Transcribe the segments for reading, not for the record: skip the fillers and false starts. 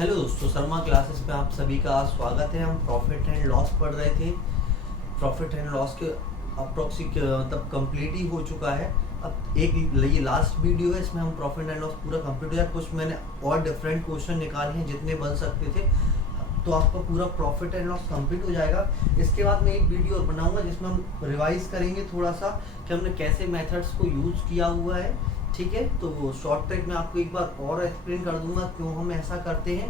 Hello दोस्तों, Sharma classes में आप सभी का स्वागत है। हम प्रॉफिट एंड लॉस पढ़ रहे थे। प्रॉफिट एंड लॉस के मतलब कंप्लीट ही हो चुका है। अब एक ये लास्ट वीडियो है, इसमें हम प्रॉफिट एंड लॉस पूरा कंप्लीट हो जाए। कुछ मैंने और डिफरेंट क्वेश्चन निकाले हैं जितने बन सकते थे, तो आपका पूरा प्रॉफिट एंड लॉस कंप्लीट हो जाएगा। इसके बाद मैं एक वीडियो और बनाऊंगा जिसमें हम रिवाइज करेंगे थोड़ा सा कि हमने कैसे मेथड्स को यूज़ किया हुआ है। ठीक है, तो शॉर्ट ट्रिक में आपको एक बार और एक्सप्लेन कर दूंगा क्यों हम ऐसा करते हैं।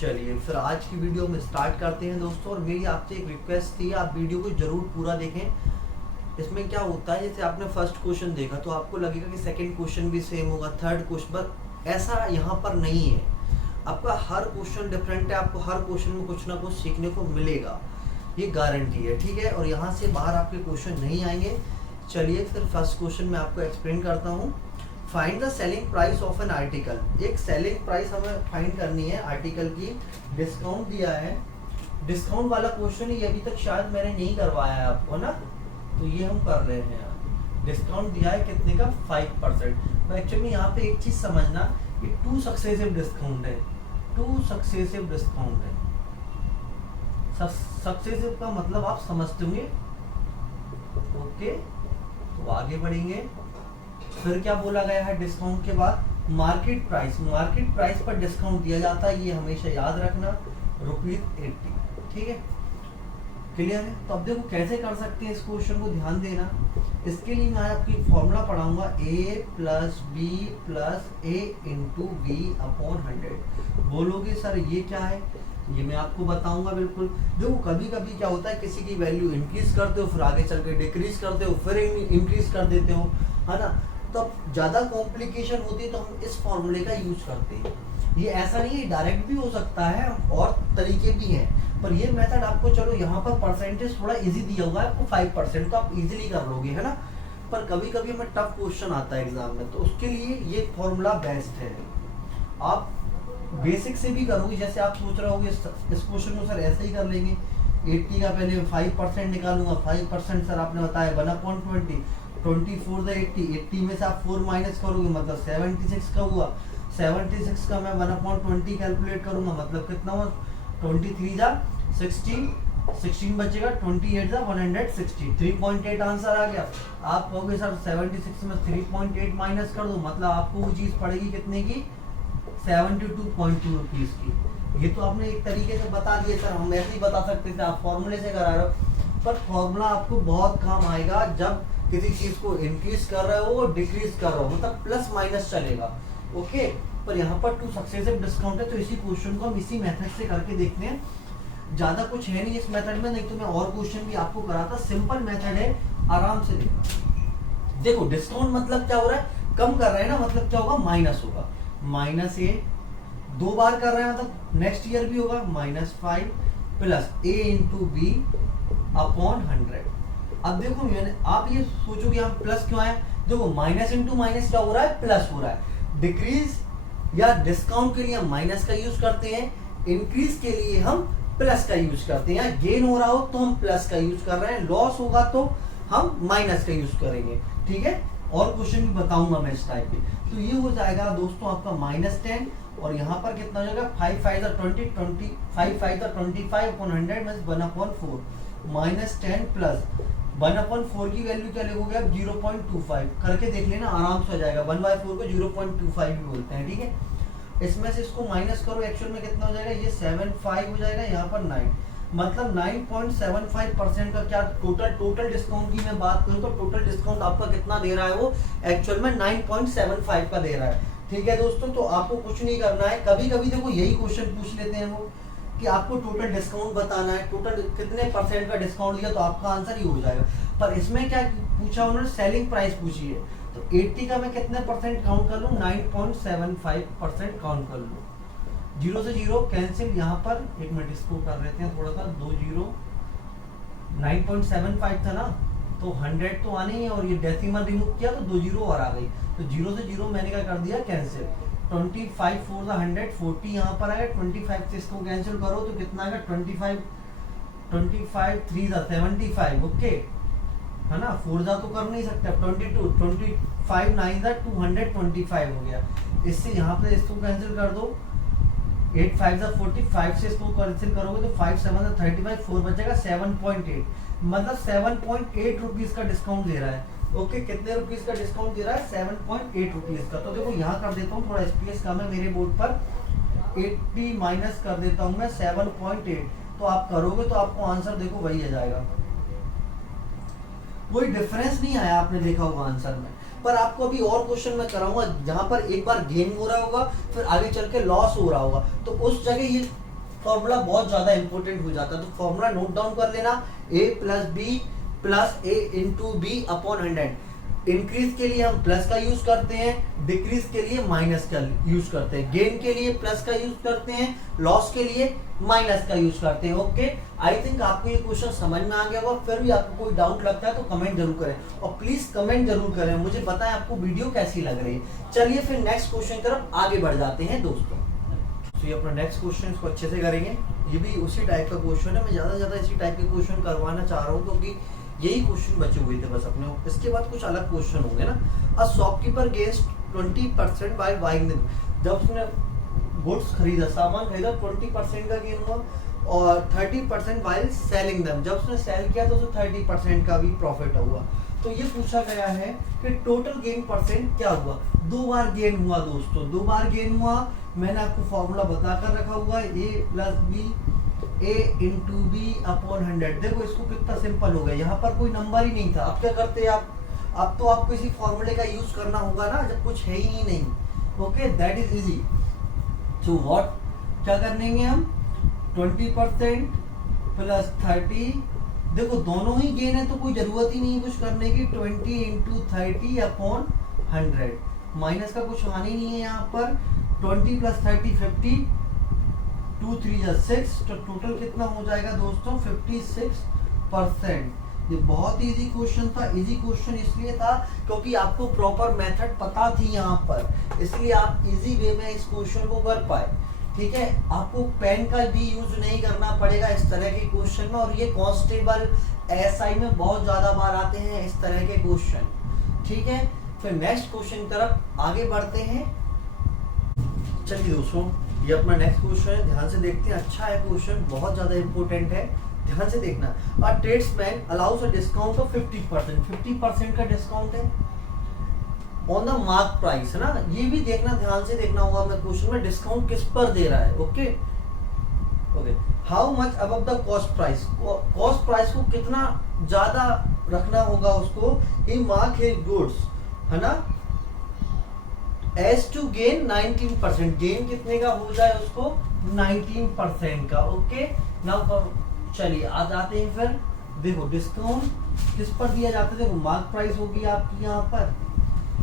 चलिए फिर आज की वीडियो में स्टार्ट करते हैं दोस्तों। और मेरी आपसे एक रिक्वेस्ट थी, आप वीडियो को जरूर पूरा देखें। इसमें क्या होता है, जैसे आपने फर्स्ट क्वेश्चन देखा तो आपको लगेगा कि सेकंड क्वेश्चन भी सेम होगा, थर्ड क्वेश्चन, पर ऐसा यहाँ पर नहीं है। आपका हर क्वेश्चन डिफरेंट है, आपको हर क्वेश्चन में कुछ ना कुछ सीखने को मिलेगा, ये गारंटी है। ठीक है, और यहाँ से बाहर आपके क्वेश्चन नहीं आएंगे। चलिए फिर फर्स्ट क्वेश्चन में आपको एक्सप्लेन करता हूँ। Find the selling price of an article. एक सेलिंग प्राइस हमें फाइंड करनी है आर्टिकल की। डिस्काउंट दिया है, डिस्काउंट वाला क्वेश्चन ये अभी तक शायद मैंने नहीं करवाया है आपको ना, तो ये हम कर रहे हैं यहाँ। डिस्काउंट दिया है कितने का, 5%। तो एक्चुअली यहाँ पे एक चीज समझना कि 2 सक्सेसिव डिस्काउंट है, 2 सक्सेसिव डिस्काउंट है। सक्सेसिव का मतलब आप समझते होंगे। ओके, तो आगे बढ़ेंगे। फिर क्या बोला गया है डिस्काउंट के बाद, मार्केट प्राइस। मार्केट प्राइस पर डिस्काउंट दिया जाता है, ये हमेशा याद रखना, ₹80। ठीक है, क्लियर है। तो अब देखो कैसे कर सकते हैं इस क्वेश्चन को, ध्यान देना। इसके लिए मैं आपकी फॉर्मूला पढ़ाऊंगा, A + B + A × V / 100। बोलोगे सर ये क्या है, ये मैं आपको बताऊंगा। बिल्कुल देखो, कभी कभी क्या होता है, किसी की वैल्यू इंक्रीज करते हो, फिर आगे चल के डिक्रीज करते हो, फिर इंक्रीज कर देते हो, है ना। तो अब ज़्यादा कॉम्प्लिकेशन होती है तो हम इस फॉर्मूले का यूज करते हैं। ये ऐसा नहीं है, डायरेक्ट भी हो सकता है और तरीके भी हैं, पर ये मेथड आपको, चलो यहाँ पर परसेंटेज थोड़ा इजी दिया हुआ है आपको 5%, तो आप इजीली कर लोगे, है ना। पर कभी कभी हमें टफ क्वेश्चन आता है एग्जाम में, तो उसके लिए ये फॉर्मूला बेस्ट है। आप बेसिक से भी करोगे, जैसे आप सोच रहे होगे इस क्वेश्चन को सर ऐसे ही कर लेंगे। 80 का पहले 5% निकालूंगा, 5% सर आपने बताया 1/20, 24 द 80 में से आप 4 माइनस करोगे मतलब 76 का हुआ। 76 का मैं 1/20 कैलकुलेट करूंगा, मतलब कितना हुआ, 23 जा 16 बचेगा, 28 जा 160, 3.8 आंसर आ गया। आप कहोगे सर 76 में 3.8 माइनस कर दो, मतलब आपको वो चीज पड़ेगी कितने की, 72.2 रुपीज की। ये तो आपने एक तरीके से बता दिया सर, हम ऐसे ही बता सकते थे, आप फॉर्मूले से करा रहे हो। पर फॉर्मूला आपको बहुत काम आएगा जब किसी चीज को इंक्रीज कर रहे हो, डिक्रीज कर रहे हो, मतलब प्लस माइनस चलेगा। ओके, पर यहाँ पर 2 सक्सेसिव डिस्काउंट है, तो इसी क्वेश्चन को हम इसी मेथड से करके देखते हैं। ज्यादा कुछ है नहीं इस मेथड में, नहीं तो मैं और क्वेश्चन भी आपको कराता। सिंपल मेथड है, आराम से देखो। डिस्काउंट मतलब क्या हो रहा है, कम कर रहे हैं ना, मतलब क्या होगा, माइनस होगा। -A 2 बार कर रहे हैं, मतलब नेक्स्ट ईयर भी होगा, -5 + A × B / 100। अब देखो मैंने, आप ये सोचोगे यहाँ प्लस क्यों आया, देखो माइनस इंटू माइनस क्या हो रहा है, प्लस हो रहा है। डिक्रीज या डिस्काउंट के लिए हम माइनस का यूज करते हैं, इंक्रीज के लिए हम प्लस का यूज करते हैं। गेन हो रहा हो तो हम प्लस का यूज कर रहे हैं, लॉस होगा तो हम माइनस का यूज करेंगे। ठीक है, और क्वेश्चन भी बताऊंगा मैं इस टाइप के। तो ये हो जाएगा दोस्तों आपका -10, और यहाँ पर कितना हो जाएगा, 5 × 5 = 20, 5 × 5 = 25 / 100 मींस 1/4। -10 प्लस 1/4 की वैल्यू क्या लिखोगे आप, 0.25 करके देख लेना, आराम से हो जाएगा। 1/4 को 0.25 भी बोलते हैं। ठीक है, इसमें से इसको माइनस करो, एक्चुअल में कितना हो जाएगा, ये 75 हो जाएगा, यहाँ पर 9, मतलब 9.75% का क्या टोटल डिस्काउंट की मैं बात करूँ तो टोटल डिस्काउंट आपका कितना दे रहा है, वो एक्चुअल में 9.75 का दे रहा है। ठीक है दोस्तों, तो आपको कुछ नहीं करना है। कभी कभी देखो यही क्वेश्चन पूछ लेते हैं वो कि आपको टोटल डिस्काउंट बताना है, टोटल कितने % का डिस्काउंट दिया, तो आपका आंसर ही हो जाएगा। पर इसमें क्या पूछा उन्होंने, सेलिंग प्राइस पूछी है, तो 80 का मैं कितने % काउंट कर लूँ, 9.75% काउंट कर लूँ। 0 से 0 कैंसिल, यहाँ पर एक मिनट इसको कर लेते हैं थोड़ा सा, 2 0, 9.75 था ना, तो 100 तो आने ही है, और ये डेसिमल रिमूव किया तो 2 0 और आ गई, तो 0 से 0 मैंने क्या कर दिया, कैंसिल। 25 4 100, 40 यहाँ पर आएगा, 25 से इसको कैंसिल करो तो कितना आएगा, 25 3 75। ओके, है ना, 4 तो कर नहीं सकते, 22 25 9 225 हो गया। इससे यहाँ पे इसको कैंसिल कर दो, 8 5 जा 45 से इसको कैंसिल करोगे तो 5 7 जा 35, 4 बचेगा 7.8, मतलब 7.8 रुपीज का डिस्काउंट दे रहा है। ओके कितने रुपीज का डिस्काउंट दे रहा है? 7.8 रुपीज का। तो देखो यहाँ कर देता हूँ, थोड़ा स्पेस कम है मेरे बोर्ड पर, 80 माइनस कर देता हूँ मैं 7.8, तो आप करोगे तो आपको आंसर देखो वही आ जाएगा, कोई डिफरेंस नहीं आया, आपने देखा होगा आंसर में। पर आपको अभी और क्वेश्चन मैं कराऊंगा जहां पर एक बार गेन हो रहा होगा फिर आगे चल के लॉस हो रहा होगा, तो उस जगह ये फॉर्मूला बहुत ज्यादा इंपॉर्टेंट हो जाता है। तो फॉर्मूला नोट डाउन कर लेना, a plus B plus A into B upon 100। इंक्रीज के लिए हम प्लस का यूज करते हैं, डिक्रीज के लिए माइनस का यूज करते हैं, गेन के लिए प्लस का यूज करते हैं, लॉस के लिए माइनस का यूज करते हैं। ओके आई थिंक आपको ये क्वेश्चन समझ में आ गया होगा। फिर भी आपको कोई डाउट लगता है तो कमेंट जरूर करें, और प्लीज कमेंट जरूर करें, मुझे बताएं आपको वीडियो कैसी लग रही है। चलिए फिर नेक्स्ट क्वेश्चन की तरफ आगे बढ़ जाते हैं दोस्तों। तो ये अपना नेक्स्ट क्वेश्चन इसको अच्छे से करेंगे, ये भी उसी टाइप का क्वेश्चन है, मैं ज्यादा से ज्यादा इसी टाइप के क्वेश्चन करवाना चाह रहा हूँ क्योंकि यही क्वेश्चन बचे हुए थे बस अपने, इसके बाद कुछ अलग क्वेश्चन होंगे ना। A shopkeeper gains 20% by buying them, जब उसने गुड्स खरीदा, सामान खरीदा, 20% का गेन हुआ, और 30% वाइल सेलिंग देम, जब उसने सेल किया तो उसे 30% का भी प्रॉफिट हुआ। तो ये पूछा गया है कि टोटल गेन परसेंट क्या हुआ। 2 बार गेन हुआ दोस्तों, 2 बार गेन हुआ, मैंने आपको फॉर्मूला बता कर रखा हुआ है, A plus B a into B upon 100। देखो इसको कितना सिंपल हो गया, यहाँ पर कोई नंबर ही नहीं था। अब क्या करते आप, अब तो आपको इसी फॉर्मूले का यूज करना होगा ना, जब कुछ है ही नहीं। Okay that is easy. So what, क्या करेंगे हम, 20% प्लस 30, देखो दोनों ही गेन है तो कोई जरूरत ही नहीं कुछ करने की, 20 इंटू 30 अपॉन 100, माइनस का कुछ आना ही नहीं है यहाँ पर। 20 प्लस 30 50, 2 3 जा 6, तो टोटल कितना हो जाएगा दोस्तों, 56%। ये बहुत इजी क्वेश्चन था। इजी क्वेश्चन इसलिए था क्योंकि आपको प्रॉपर मेथड पता थी यहाँ पर, इसलिए आप इजी वे में इस क्वेश्चन को कर पाए। ठीक है, आपको पेन का भी यूज नहीं करना पड़ेगा इस तरह के क्वेश्चन में, और ये कांस्टेबल एसआई में बहुत ज्यादा बार आते हैं इस तरह के क्वेश्चन। ठीक है, फिर नेक्स्ट क्वेश्चन की तरफ आगे बढ़ते हैं। चलिए दोस्तों, ये अपना नेक्स्ट क्वेश्चन है, ध्यान से देखते हैं। अच्छा है क्वेश्चन, बहुत ज्यादा इंपॉर्टेंट है, ध्यान से देखना। A tradesman allows a discount of 50%, 50% का डिस्काउंट है ऑन द मार्क प्राइस, है ना। ये भी देखना, ध्यान से देखना होगा मैं क्वेश्चन में, डिस्काउंट किस पर दे रहा है। Okay okay, how much above the cost price, cost price को कितना ज्यादा रखना होगा उसको, ही मार्क हिज गुड्स, है ना, एज टू गेन 19%, गेन कितने का हो जाए उसको, 19% का। ओके नाउ चलिए आ जाते हैं फिर। देखो डिस्काउंट किस पर दिया जाता है, देखो मार्क प्राइस होगी आपकी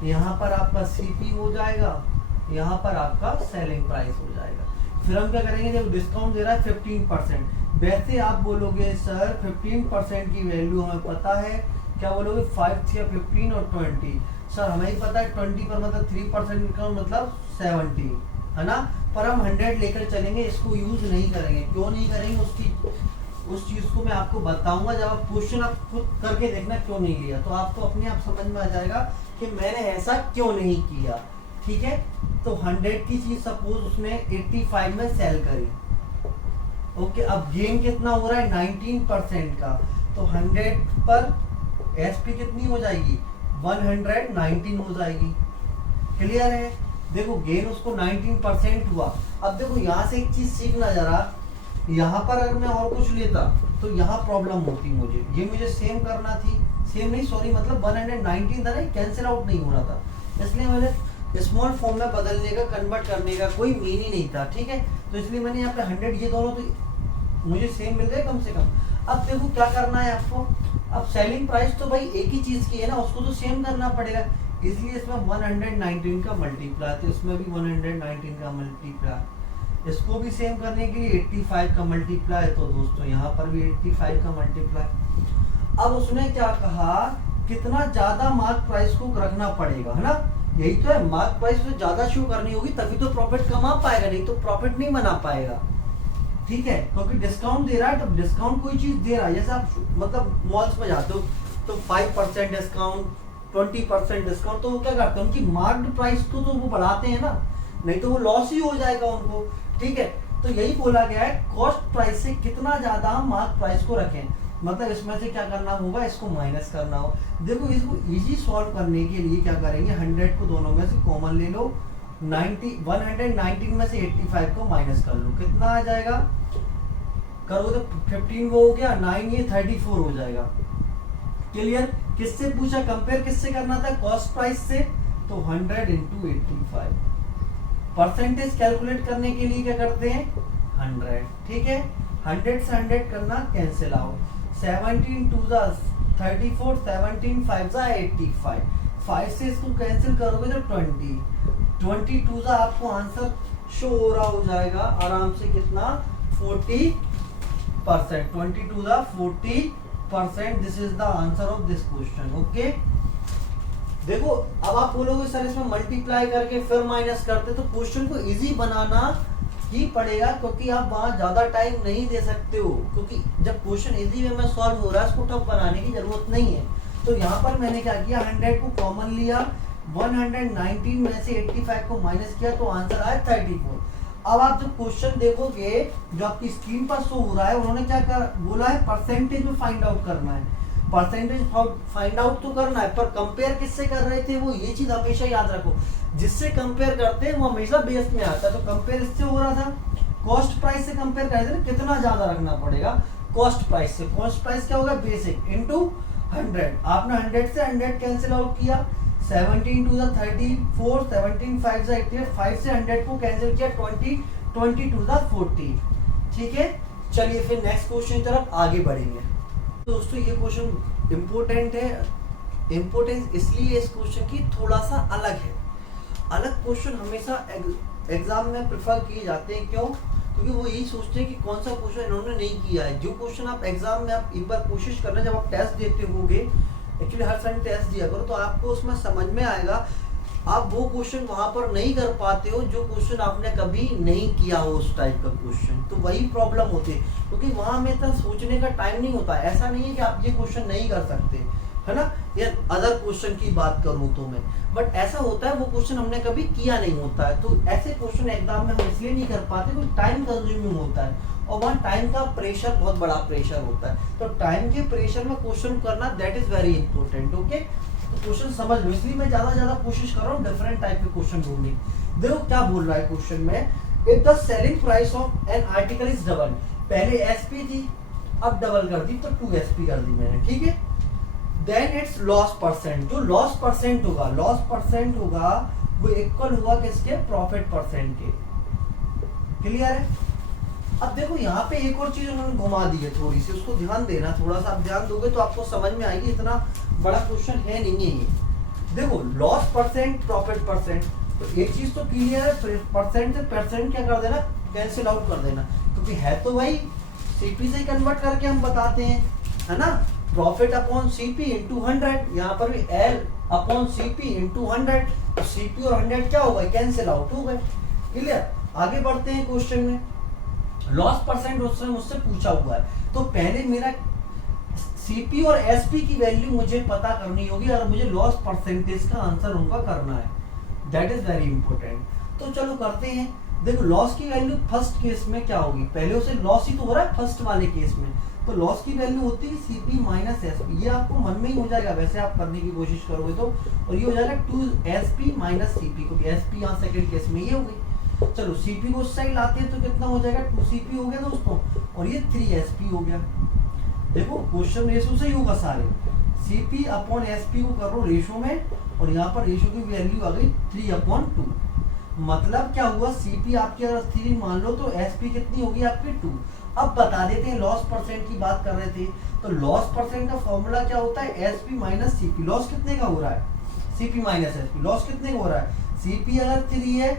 यहाँ पर आपका सीपी हो जाएगा, यहाँ पर आपका सेलिंग प्राइस हो जाएगा। फिर हम क्या करेंगे, जब डिस्काउंट दे रहा है 15%, वैसे आप बोलोगे सर 15% की वैल्यू हमें पता है, क्या बोलोगे 5 या 15 और 20, सर हमें ही पता है 20 पर मतलब 3% डिस्काउंट मतलब 70, है ना। पर हम 100 लेकर चलेंगे, इसको यूज नहीं करेंगे। क्यों नहीं करेंगे, उस चीज को मैं आपको बताऊंगा जब आप क्वेश्चन आप खुद करके देखना क्यों नहीं लिया, तो आपको अपने आप समझ में आ जाएगा कि मैंने ऐसा क्यों नहीं किया। ठीक है, तो 100 की चीज सपोज उसने 85 में सेल करी। ओके, अब गेन कितना हो रहा है, 19% का, तो 100 पर एसपी कितनी हो जाएगी, 119 हो जाएगी। क्लियर है, देखो गेन उसको 19% हुआ। अब देखो यहाँ से एक चीज सीखना जरा, यहाँ पर अगर मैं और कुछ लेता तो यहाँ प्रॉब्लम होती मुझे, ये मुझे सेम करना थी, सेम नहीं सॉरी मतलब 119 था ना, कैंसिल आउट नहीं हो रहा था, इसलिए मैंने स्मॉल फॉर्म में बदलने का, कन्वर्ट करने का कोई मीन ही नहीं था। ठीक है, तो इसलिए मैंने यहाँ पे 100, ये दोनों तो मुझे सेम मिल गए कम से कम। अब देखो क्या करना है आपको, अब सेलिंग प्राइस तो भाई एक ही चीज की है ना, उसको तो सेम करना पड़ेगा, इसलिए इसमें 119 का मल्टीप्लाई, तो इसमें भी 119 का मल्टीप्लाई, इसको भी सेम करने के लिए 85 का मल्टीप्लाई, तो दोस्तों यहाँ पर भी 85 का मल्टीप्लाई। अब उसने क्या कहा, कितना ज्यादा मार्क प्राइस को रखना पड़ेगा, है ना, यही तो है, मार्क प्राइस तो ज्यादा शो करनी होगी तभी तो प्रॉफिट कमा पाएगा, नहीं तो प्रॉफिट नहीं बना पाएगा। ठीक है, क्योंकि डिस्काउंट दे रहा है, तो डिस्काउंट कोई चीज दे रहा है, जैसे आप मतलब मॉल्स में जाते हो तो 5% डिस्काउंट, 20% डिस्काउंट, तो वो क्या करते हैं, उनकी मार्क्ड प्राइस तो वो बढ़ाते हैं ना, नहीं तो वो लॉस ही हो जाएगा उनको। ठीक है, तो यही बोला गया है कॉस्ट प्राइस से कितना ज्यादा हम मार्क प्राइस को रखें, मतलब इसमें से क्या करना होगा, इसको माइनस करना हो। देखो इसको इजी सॉल्व करने के लिए क्या करेंगे, 100 को दोनों में से कॉमन ले लो, 119 में से 85 को माइनस कर लो, कितना आ जाएगा, करो तो 15 वो हो गया, 9 ये 34 हो जाएगा। क्लियर? किससे पूछा, कंपेयर किससे करना था, कॉस्ट प्राइस से, तो 100 इंटू 85। परसेंटेज कैलकुलेट करने के लिए क्या करते हैं, 100, ठीक है, 100 से 100 करना कैंसिल आउट, 17 2 34, 17 5 85, 5 से इसको कैंसिल करोगे तो 22 आपको आंसर शो हो रहा हो जाएगा आराम से, कितना, 40%, 22 40%, this is the answer of this question. Okay, देखो अब आप बोलोगे सर इसमें मल्टीप्लाई करके फिर माइनस करते, तो क्वेश्चन को इजी बनाना ही पड़ेगा, क्योंकि आप वहां ज्यादा टाइम नहीं दे सकते हो, क्योंकि जब क्वेश्चन इजी वे में सॉल्व हो रहा है, इसको टफ बनाने की जरूरत नहीं है। तो यहाँ पर मैंने क्या किया, 100 को कॉमन लिया, 119 में से 85 को माइनस किया, तो आंसर आया 34। अब आप जब क्वेश्चन देखोगे, जो आपकी स्क्रीन पर शो हो रहा है, उन्होंने क्या बोला है, परसेंटेज में फाइंड आउट करना है, परसेंटेज फाइंड आउट तो करना है, पर कंपेयर किससे कर रहे थे, वो ये चीज हमेशा याद रखो, जिससे कंपेयर करते हैं वो हमेशा बेस में आता है। तो कंपेयर इससे हो रहा था, कॉस्ट प्राइस से कंपेयर कर रहे थे, कितना ज्यादा रखना पड़ेगा, कॉस्ट प्राइस से। कॉस्ट प्राइस क्या होगा, बेसिक इनटू 100, आपने 100 से 100 कैंसिल आउट किया, 17 2 34, 17 5 88, 5 से 100 को कैंसिल किया, 20 22 40, ठीक है। चलिए फिर नेक्स्ट क्वेश्चन की तरफ आगे बढ़ेंगे। दोस्तों ये क्वेश्चन इम्पोर्टेंट है, इम्पोर्टेंस इसलिए इस क्वेश्चन की थोड़ा सा अलग है। अलग क्वेश्चन हमेशा एग्जाम में प्रेफर किए जाते हैं, क्यों, क्योंकि वो यही सोचते हैं कि कौन सा क्वेश्चन इन्होंने नहीं किया है। जो क्वेश्चन आप एग्जाम में आप एक बार कोशिश करना, जब आप टेस्ट देते होगे, एक्चुअली हर समय टेस्ट दिया करो, तो आपको उसमें समझ में आएगा, आप वो क्वेश्चन वहां पर नहीं कर पाते हो जो क्वेश्चन आपने कभी नहीं किया हो, उस टाइप का क्वेश्चन, तो वही प्रॉब्लम होती है, क्योंकि वहां में इतना सोचने का टाइम नहीं होता है। ऐसा नहीं है कि आप ये क्वेश्चन नहीं कर सकते, है ना, या अदर क्वेश्चन की बात करूं तो मैं, बट ऐसा होता है वो क्वेश्चन हमने कभी किया नहीं होता है, तो ऐसे क्वेश्चन एग्जाम में हम इसलिए नहीं कर पाते क्योंकि टाइम कंज्यूमिंग होता है, और वहाँ टाइम का प्रेशर, बहुत बड़ा प्रेशर होता है। तो टाइम के प्रेशर में क्वेश्चन करना, that is very important. Okay, तो क्वेश्चन समझ लो, इसलिए मैं ज्यादा कोशिश कर रहा हूँ डिफरेंट टाइप के क्वेश्चन ढूंढने। देखो क्या बोल रहा है क्वेश्चन में, if the selling price of an article is double, पहले एसपी थी, अब डबल कर दी, तो 2SP कर दी मैंने, ठीक है। देन इट्स लॉस परसेंट, जो लॉस परसेंट होगा वो इक्वल होगा किसके, प्रॉफिट परसेंट के। क्लियर है? अब देखो यहाँ पे एक और चीज उन्होंने घुमा दी है थोड़ी सी, उसको ध्यान देना, थोड़ा सा आप ध्यान दोगे तो आपको समझ में आएगी, इतना बड़ा क्वेश्चन है नहीं है ये। देखो लॉस परसेंट, प्रॉफिट परसेंट, तो एक चीज तो क्लियर है, परसेंट से परसेंट क्या कर देना, कैंसिल आउट कर देना, क्योंकि है तो वही, सीपी से कन्वर्ट करके हम बताते हैं, है ना, प्रॉफिट अपॉन सीपी इंटू 100, यहाँ पर भी एल अपॉन सीपी इंटू 100, तो सीपी और 100 क्या हो गए, कैंसिल आउट हो गए। क्लियर? आगे बढ़ते हैं क्वेश्चन में। लॉस परसेंट उसने मुझसे पूछा हुआ है, तो पहले मेरा सीपी और एसपी की वैल्यू मुझे पता करनी होगी, और मुझे लॉस परसेंटेज का आंसर उनका करना है, दैट इज वेरी इंपॉर्टेंट। तो चलो करते हैं। देखो लॉस की वैल्यू फर्स्ट केस में क्या होगी, पहले उसे लॉस ही तो हो रहा है फर्स्ट वाले केस में, तो लॉस की वैल्यू होती है सीपी माइनस एसपी, ये आपको मन में ही हो जाएगा वैसे आप करने की कोशिश करोगे तो, और ये हो जाएगा 2SP माइनस सीपी, क्योंकि एसपी यहाँ सेकंड केस में ये हो गई। चलो सीपी को उस साइड लाते हैं तो कितना हो जाएगा, 2CP हो गया दोस्तों, और ये 3SP हो गया। देखो क्वेश्चन रेशो से ही होगा सारे, सीपी अपॉन एसपी को कर लो रेशो में, और यहाँ पर रेशो की वैल्यू आ गई 3/2। मतलब क्या हुआ, सीपी आपकी अगर 3 मान लो तो एसपी कितनी होगी आपकी 2। अब बता देते हैं, लॉस परसेंट की बात कर रहे थे, तो लॉस परसेंट का फॉर्मूला क्या होता है, एसपी माइनस सीपी। लॉस कितने का हो रहा है, सीपी माइनस एसपी, लॉस कितने का हो रहा है, सीपी अगर 3 है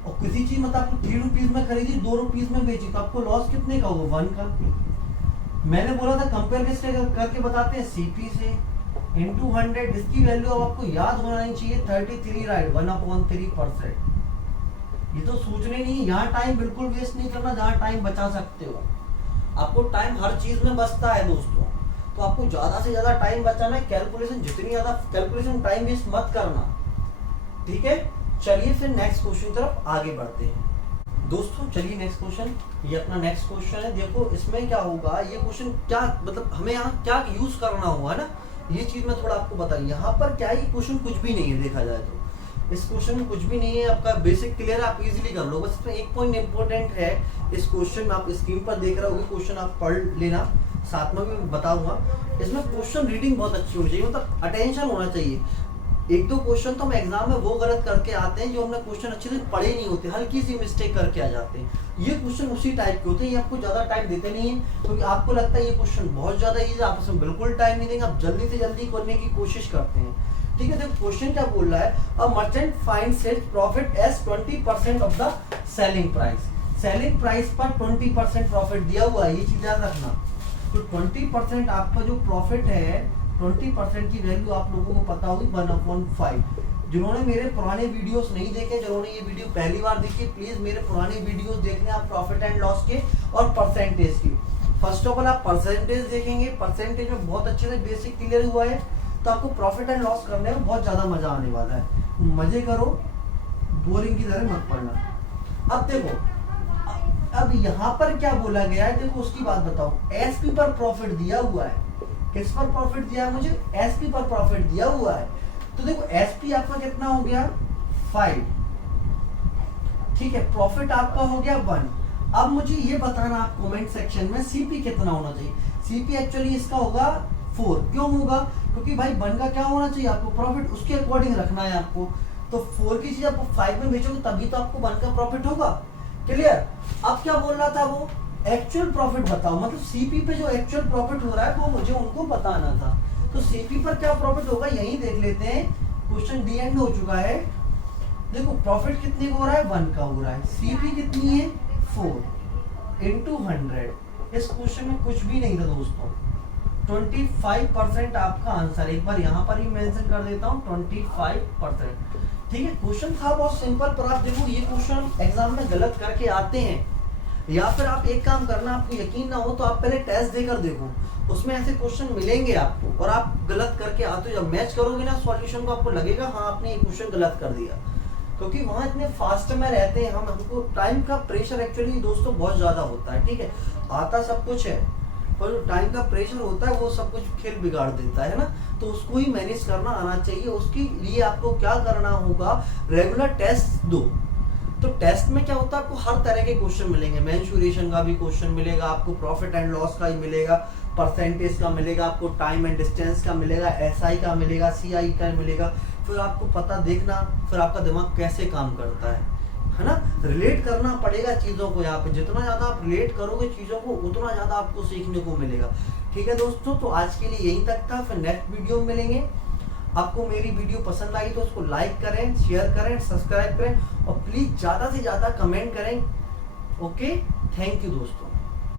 और किसी चीज मतलब आपको 3 रुपीज में खरीदी, 2 रुपीज में बेची, तो आपको लॉस कितने का होगा, 1 का। मैंने बोला था कंपेयर किससे करके बताते हैं, सीपी से इंटू 100, इसकी वैल्यू अब आपको याद होना नहीं चाहिए, 33, राइट, 1/3%। ये तो सोचने नहीं, यहाँ टाइम बिल्कुल वेस्ट नहीं करना, जहाँ टाइम बचा सकते हो। आपको टाइम हर चीज में बचता है दोस्तों, तो आपको ज्यादा से ज्यादा टाइम बचाना है, कैलकुलेशन जितनी ज्यादा कैलकुलेशन टाइम वेस्ट मत करना, ठीक है। चलिए फिर नेक्स्ट क्वेश्चन की तरफ आगे बढ़ते हैं। दोस्तों चलिए नेक्स्ट क्वेश्चन, ये अपना नेक्स्ट क्वेश्चन है। देखो इसमें क्या होगा, ये क्वेश्चन क्या मतलब हमें यहाँ क्या यूज करना होगा ना, ये चीज मैं थोड़ा आपको बताइए। यहाँ पर क्या है, क्वेश्चन कुछ भी नहीं है देखा जाए तो, इस क्वेश्चन में कुछ भी नहीं है, आपका बेसिक क्लियर आप इजीली कर लो। बस इसमें एक पॉइंट इंपॉर्टेंट है इस क्वेश्चन में, आप स्क्रीन पर देख रहे होगे क्वेश्चन, आप पढ़ लेना, साथ में भी बताऊंगा। इसमें क्वेश्चन रीडिंग बहुत अच्छी होनी चाहिए, मतलब अटेंशन होना चाहिए। एक दो क्वेश्चन तो हम एग्जाम में वो गलत करके आते हैं जो हमने क्वेश्चन अच्छे से पढ़े नहीं होते, हल्की सी मिस्टेक करके आ जाते हैं। ये क्वेश्चन उसी टाइप के होते हैं, ये आपको ज्यादा टाइम देते नहीं है, क्योंकि आपको लगता है ये क्वेश्चन बहुत ज्यादा इजी है, आप इसमें बिल्कुल टाइम नहीं देंगे, आप जल्दी से जल्दी करने की कोशिश करते हैं। ठीक है, देखो क्वेश्चन क्या बोल रहा है, a merchant finds his profit as 20% of the selling price. Selling price पर 20% प्रॉफिट दिया हुआ है, ये चीज याद रखना। तो 20% आपका जो प्रॉफिट है, 20% की वैल्यू आप लोगों को पता होगी 1/5। जिन्होंने मेरे पुराने वीडियोस नहीं देखे, जिन्होंने ये वीडियो पहली बार देखी, प्लीज मेरे पुराने वीडियोस देख लें आप, प्रॉफिट एंड लॉस के और परसेंटेज की। फर्स्ट ऑफ ऑल आप परसेंटेज देखेंगे, परसेंटेज में बहुत अच्छे से बेसिक क्लियर हुआ है, तो आपको प्रॉफिट एंड लॉस करने में बहुत ज्यादा मजा आने वाला है। मजे करो, बोरिंग की तरह मत पढ़ना। अब देखो, अब यहाँ पर क्या बोला गया है, देखो उसकी बात बताओ। एसपी पर प्रॉफिट दिया हुआ है, किस पर प्रॉफिट दिया है मुझे, एसपी पर प्रॉफिट दिया हुआ है। तो देखो एसपी आपका कितना हो गया 5, ठीक है, प्रॉफिट आपका हो गया 1। अब मुझे ये बताना आप कमेंट सेक्शन में सीपी कितना होना चाहिए। सीपी एक्चुअली इसका होगा 4, क्यों होगा, क्योंकि भाई 1 का क्या होना चाहिए आपको प्रॉफिट, उसके अकॉर्डिंग रखना है आपको। तो 4 की चीज आप 5 में बेचोगे तभी तो आपको 1 का प्रॉफिट होगा। क्लियर। अब क्या बोल रहा था वो, एक्चुअल प्रॉफिट बताओ, मतलब सीपी पे जो एक्चुअल प्रॉफिट हो रहा है वो मुझे उनको बताना था। तो सीपी पर क्या प्रॉफिट होगा यही देख लेते हैं, क्वेश्चन डी एंड हो चुका है। देखो प्रॉफिट कितने का हो रहा है, 1 का हो रहा है, सीपी कितनी है 4 इंटू 100। इस क्वेश्चन में कुछ भी नहीं था दोस्तों, 25% आपका आंसर, एक बार यहाँ पर ही मेंशन कर देता हूँ 25%। ठीक है, क्वेश्चन था बहुत सिंपल, पर आप देखो ये क्वेश्चन एग्जाम में गलत करके आते हैं। या फिर आप एक काम करना, आपको यकीन ना हो तो आप पहले टेस्ट देकर देखो, उसमें ऐसे क्वेश्चन मिलेंगे आपको, और आप गलत करके आते हो, जब मैच करोगे ना सॉल्यूशन को, आपको लगेगा हाँ आपने ये क्वेश्चन गलत कर दिया, क्योंकि वहां इतने फास्ट में रहते हैं हम, हमको टाइम का प्रेशर एक्चुअली दोस्तों बहुत ज्यादा होता है। ठीक है, आता सब कुछ है, पर जो टाइम का प्रेशर होता है वो सब कुछ खेल बिगाड़ देता है ना, तो उसको ही मैनेज करना आना चाहिए। उसके लिए आपको क्या करना होगा, रेगुलर टेस्ट दो। तो टेस्ट में क्या होता है, आपको हर तरह के क्वेश्चन मिलेंगे, मेंसुरेशन का भी क्वेश्चन मिलेगा आपको, प्रॉफिट एंड लॉस का ही मिलेगा, परसेंटेज का मिलेगा आपको, टाइम एंड डिस्टेंस का मिलेगा, एसआई का मिलेगा, सीआई का मिलेगा। फिर आपको पता देखना फिर आपका दिमाग कैसे काम करता है ना, रिलेट करना पड़ेगा चीजों को। यहाँ पे जितना ज्यादा आप रिलेट करोगे चीजों को, उतना ज्यादा आपको सीखने को मिलेगा। ठीक है दोस्तों, तो आज के लिए यही तक था, फिर नेक्स्ट वीडियो में मिलेंगे। आपको मेरी वीडियो पसंद आई तो उसको लाइक करें, शेयर करें, सब्सक्राइब करें, और प्लीज ज्यादा से ज्यादा कमेंट करें। ओके, थैंक यू दोस्तों।